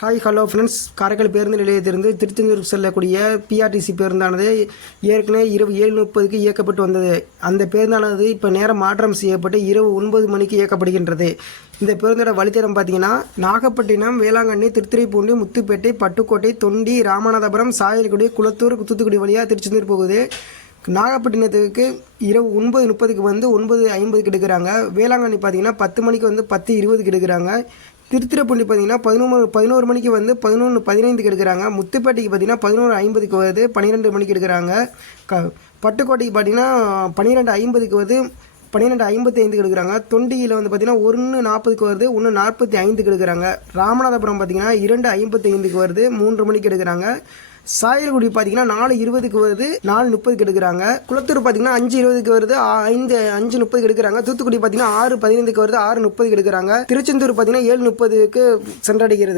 Hi hello friends, Karaikal பேருந்து நிலையத்திலிருந்து திருச்செந்தூர் செல்லக்கூடிய பிஆர்டிசி பேருந்தானது ஏற்கனவே இரவு 7:30க்கு இயக்கப்பட்டு வந்தது. அந்த பேருந்தானது இப்போ நேரம் மாற்றம் செய்யப்பட்டு இரவு 9 மணிக்கு இயக்கப்படுகின்றது. இந்த பேருந்தோட வழித்தடம் பார்த்தீங்கன்னா நாகப்பட்டினம், வேளாங்கண்ணி, திருத்துறைப்பூண்டி, முத்துப்பேட்டை, பட்டுக்கோட்டை, தொண்டி, ராமநாதபுரம், சாயல்குடி, குளத்தூர், தூத்துக்குடி வழியாக திருச்செந்தூர் போகுது. நாகப்பட்டினத்துக்கு இரவு 9:30க்கு வந்து 9:50க்கு எடுக்கிறாங்க. வேளாங்கண்ணி பார்த்தீங்கன்னா 10 மணிக்கு வந்து 10:20க்கு எடுக்கிறாங்க. திருத்துறைப்பூண்டி பார்த்தீங்கன்னா 11 மணிக்கு வந்து 11:15க்கு எடுக்கிறாங்க. முத்துப்பேட்டைக்கு பார்த்தீங்கன்னா 11:50க்கு வருது, 12 மணிக்கு எடுக்கிறாங்க. பட்டுக்கோட்டைக்கு பார்த்தீங்கன்னா 12:50க்கு வருது, 12:55க்கு எடுக்கிறாங்க. தொண்டியில் வந்து பார்த்தீங்கன்னா 1:40க்கு வருது, 1:45க்கு எடுக்கிறாங்க. ராமநாதபுரம் பார்த்தீங்கன்னா 2:55க்கு வருது, 3 மணிக்கு எடுக்கிறாங்க. சாயல்குடி பார்த்தீங்கன்னா 4:20க்கு வருது, 4:30க்கு எடுக்கிறாங்க. குளத்தூர் பார்த்தீங்கன்னா 5:20க்கு வருது, 5:30க்கு எடுக்கிறாங்க. தூத்துக்குடி பார்த்தீங்கன்னா 6:15க்கு வருது, 6:30க்கு எடுக்கிறாங்க. திருச்செந்தூர் பார்த்தீங்கன்னா 7:30க்கு சென்றடைகிறது.